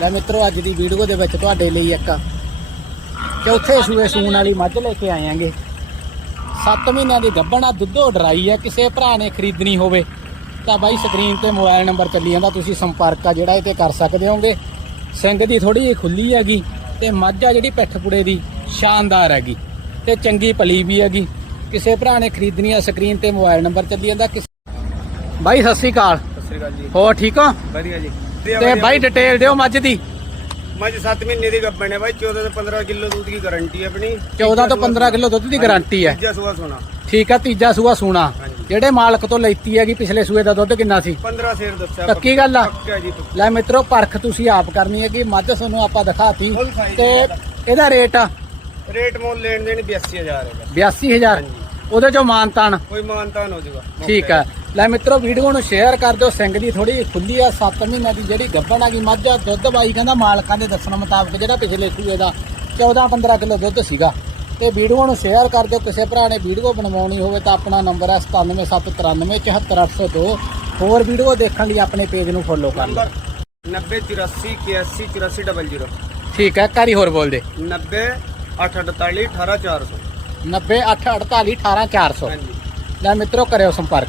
ਲੈ ਮਿੱਤਰੋ ਅੱਜ ਦੀ ਵੀਡੀਓ ਦੇ ਵਿੱਚ ਤੁਹਾਡੇ ਲਈ ਇੱਕ ਚੌਥੇ ਸੂਏ ਸੂਣ ਵਾਲੀ ਮੱਝ ਲੈ ਕੇ ਆਏਾਂਗੇ 7 ਮਹੀਨਿਆਂ ਦੀ ਗੱਭਣਾ ਦੁੱਧੋ ਡਰਾਈ ਹੈ ਕਿਸੇ ਭਰਾ ਨੇ ਖਰੀਦਣੀ ਹੋਵੇ ਤਾਂ ਬਾਈ ਸਕਰੀਨ ਤੇ ਮੋਬਾਈਲ ਨੰਬਰ ਚੱਲੀ ਜਾਂਦਾ ਤੁਸੀਂ ਸੰਪਰਕ ਆ ਜਿਹੜਾ ਇਹ ਤੇ ਕਰ ਸਕਦੇ ਹੋਗੇ। ਸਿੰਘ ਦੀ ਥੋੜੀ ਜਿਹੀ ਖੁੱਲੀ ਹੈਗੀ ਤੇ ਮੱਝ ਆ ਜਿਹੜੀ ਪਿੱਠ ਪੁੜੇ ਦੀ ਸ਼ਾਨਦਾਰ ਹੈਗੀ ਤੇ ਚੰਗੀ ਪਲੀ ਵੀ ਹੈਗੀ। ਕਿਸੇ ਭਰਾ ਨੇ ਖਰੀਦਣੀ ਆ ਸਕਰੀਨ ਤੇ ਮੋਬਾਈਲ ਨੰਬਰ ਚੱਲੀ ਜਾਂਦਾ ਬਾਈ ਸਤਿ ਸ਼੍ਰੀ ਅਕਾਲ। ਸਤਿ ਸ੍ਰੀ ਅਕਾਲ ਜੀ। ਹੋਰ ਠੀਕ ਹੋ? ਵਧੀਆ ਜੀ। ਤੇ ਬਾਈ ਡਿਟੇਲ ਦਿਓ ਮੱਝ ਦੀ। ਮੱਝ 7 ਮਹੀਨੇ ਦੀ ਗੱਭਣ ਹੈ ਬਾਈ 14 ਤੋਂ 15 ਕਿਲੋ ਦੁੱਧ ਦੀ ਗਾਰੰਟੀ ਹੈ ਆਪਣੀ। 14 ਤੋਂ 15 ਕਿਲੋ ਦੁੱਧ ਦੀ ਗਾਰੰਟੀ ਹੈ। ਤੀਜਾ ਸੂਆ ਸੋਨਾ। ਠੀਕ ਆ ਤੀਜਾ ਸੂਆ ਸੂਣਾ। ਜਿਹੜੇ ਮਾਲਕ ਤੋਂ ਲੈਤੀ ਹੈਗੀ ਪਿਛਲੇ ਸੂਏ ਦਾ ਦੁੱਧ ਕਿੰਨਾ ਸੀ? 15 ਸੇਰ ਦੱਸਿਆ ਪੱਕੀ ਗੱਲ ਆ। ਲੈ ਮਿੱਤਰੋ ਪਰਖ ਤੁਸੀਂ ਆਪ ਕਰਨੀ ਹੈ ਕਿ ਮੱਝ ਤੁਹਾਨੂੰ ਆਪਾਂ ਦਿਖਾਤੀ। ਤੇ ਇਹਦਾ ਰੇਟ ਆ? ਰੇਟ ਮੁੱਲ ਲੈਣ ਦੇਣ 82000 ਹੈ 82000 ਹਾਂਜੀ। ਉਹਦੇ ਚੋਂ ਮਾਨਤਾਨ? ਕੋਈ ਮਾਨਤਾਨ ਹੋ ਜਾਊਗਾ। ਠੀਕ ਆ। ਲੈ ਮਿੱਤਰੋ ਵੀਡੀਓ ਨੂੰ ਸ਼ੇਅਰ ਕਰ ਦਿਓ ਸਿੰਘ ਦੀ ਥੋੜੀ ਖੁੱਲੀ ਆ 7 ਮਹੀਨਿਆਂ ਦੀ ਜਿਹੜੀ ਗੱਭਣ ਆ ਗਈ ਮੱਝ ਆ ਦੁੱਧ ਬਾਈ ਕਹਿੰਦਾ ਮਾਲਕਾਂ ਦੇ ਦੱਸਣ ਮੁਤਾਬਕ ਜਿਹੜਾ ਪਿਛਲੇ ਸੂਏ ਦਾ 14 15 ਕਿਲੋ ਦੁੱਧ ਸੀਗਾ। ਤੇ ਵੀਡੀਓ ਨੂੰ ਸ਼ੇਅਰ ਕਰ ਦਿਓ ਕਿਸੇ ਭਰਾ ਨੇ ਵੀਡੀਓ ਬਣਵਾਉਣੀ ਹੋਵੇ ਤਾਂ ਆਪਣਾ ਨੰਬਰ ਹੈ 9779374802 ਹੋਰ ਵੀਡੀਓ ਦੇਖਣ ਲਈ ਆਪਣੇ ਪੇਜ ਨੂੰ ਫੋਲੋ ਕਰ ਲਓ। ਨੰਬਰ 90 84 81 84 00 ਠੀਕ ਹੈ ਕਾਰੀ ਹੋਰ ਬੋਲ ਦੇ 90 848 18400 90 848 18400 ਹਾਂਜੀ। ਲੈ ਮਿੱਤਰੋ ਕਰਿਓ ਸੰਪਰਕ।